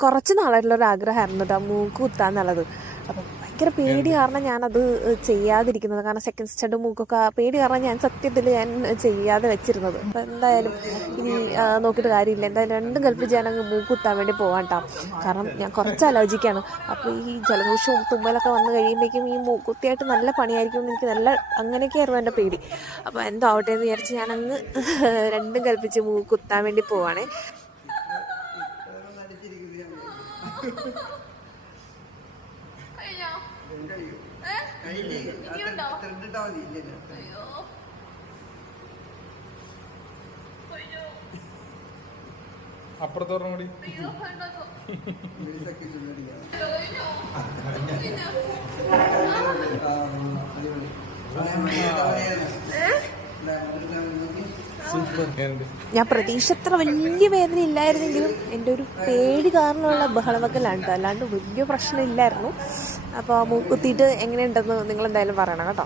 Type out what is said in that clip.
കുറച്ച് നാളായിട്ടുള്ളൊരു ആഗ്രഹമായിരുന്നു കേട്ടോ മൂക്ക് കുത്താന്നുള്ളത്. അപ്പം ഭയങ്കര പേടി കാരണം ഞാനത് ചെയ്യാതിരിക്കുന്നത്. കാരണം സെക്കൻഡ് സ്റ്റഡ് മൂക്കൊക്കെ പേടി കാരണം ഞാൻ സത്യത്തിൽ ഞാൻ ചെയ്യാതെ വെച്ചിരുന്നത്. അപ്പം എന്തായാലും ഇനി നോക്കിയിട്ട് കാര്യമില്ല, എന്തായാലും രണ്ടും കൽപ്പിച്ച് ഞാനങ്ങ് മൂക്ക് കുത്താൻ വേണ്ടി പോകാം കേട്ടോ. കാരണം ഞാൻ കുറച്ച് ആലോചിക്കുകയാണ്. അപ്പോൾ ഈ ജലദോഷവും തുമ്മലൊക്കെ വന്നു കഴിയുമ്പോഴേക്കും ഈ മൂക്കുത്തിയായിട്ട് നല്ല പണിയായിരിക്കും എന്ന് എനിക്ക് നല്ല അങ്ങനെയൊക്കെയായിരുന്നു എൻ്റെ പേടി. അപ്പോൾ എന്തോ ആവട്ടെ എന്ന് വിചാരിച്ച് ഞാനങ്ങ് രണ്ടും കൽപ്പിച്ച് മൂക്ക് കുത്താൻ വേണ്ടി പോവാണേ. അപ്പുറത്തോളം കൂടി ഞാൻ പ്രതീക്ഷത്ര വലിയ വേദന ഇല്ലായിരുന്നെങ്കിലും എൻ്റെ ഒരു പേടി കാരണമുള്ള ബഹളവെക്കലാണ് കേട്ടോ, അല്ലാണ്ട് വലിയ പ്രശ്നമില്ലായിരുന്നു. അപ്പോൾ മൂക്കുത്തിയിട്ട് എങ്ങനെയുണ്ടെന്ന് നിങ്ങളെന്തായാലും പറയണം കേട്ടോ.